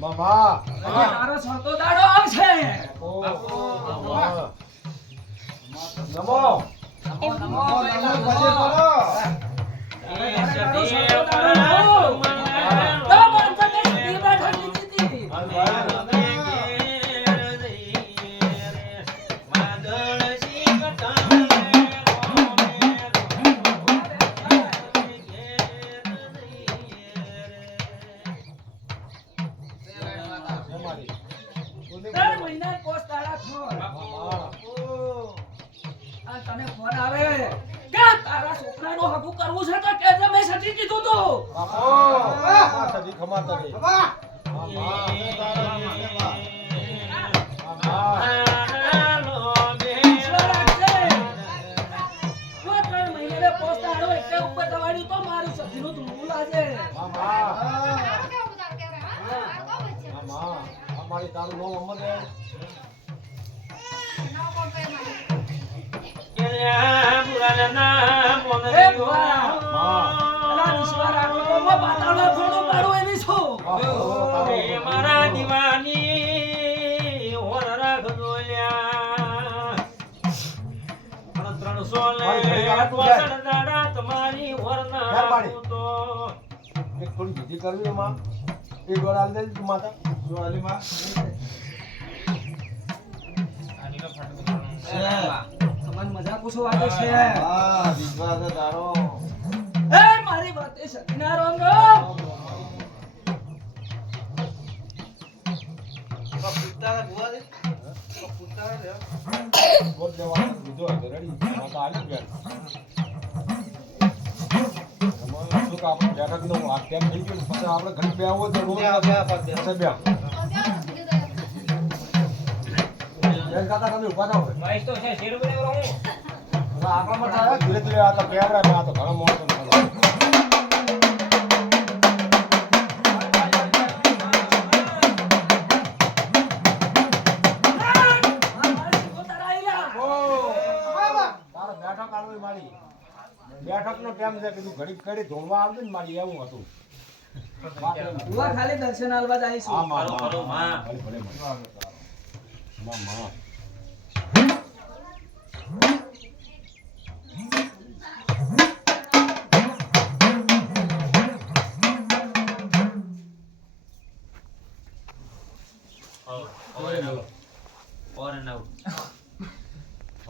મામા તારો સોતો દાડો આવશે. નમો નમો તને ફોન આવે કે તારા છોકરાનું હગું કરવું છે તો કેજે મેં સટી કીધું તું. બાપો સજી ખમાતા રે અમારી તારું નો અમર હે મારા દીવાની હોર રાખજો લ્યા 300 દાડા તમારી હોર ના તો એક થોડી વિધિ કરવી એમાં એક વાર આલ દે માતા જો આલી માં મજા પૂછો વાતો છે. હા વિશ્વાસ છે તારો એ મારી વાત એ સકના રોંગ રોંગ. બોલ દેવાનો વિધો હતો રેડી માતા આલી ગયા તમારે શું કે આપણે બેઠક નો આ કેમ થઈ ગયું પછી આપણે ઘડી બે આવો તો રોજ બે કાકા તમે ઉભા થાઓ વાઈસ તો છે શેર બનાવરો હું આપણા માટે આવ્યા ધીરે ધીરે આ તો કેવડા આ તો ઘણો મોટો બેઠક નો ટાઈમ છે કીધું ઘડી કરી ધોળવા આવજે ને મારી એવું હતું ઉવા ખાલી દર્શન આલવા જાય છે. હા માં કરો માં ભલે ભલે માં માં ઓર નવ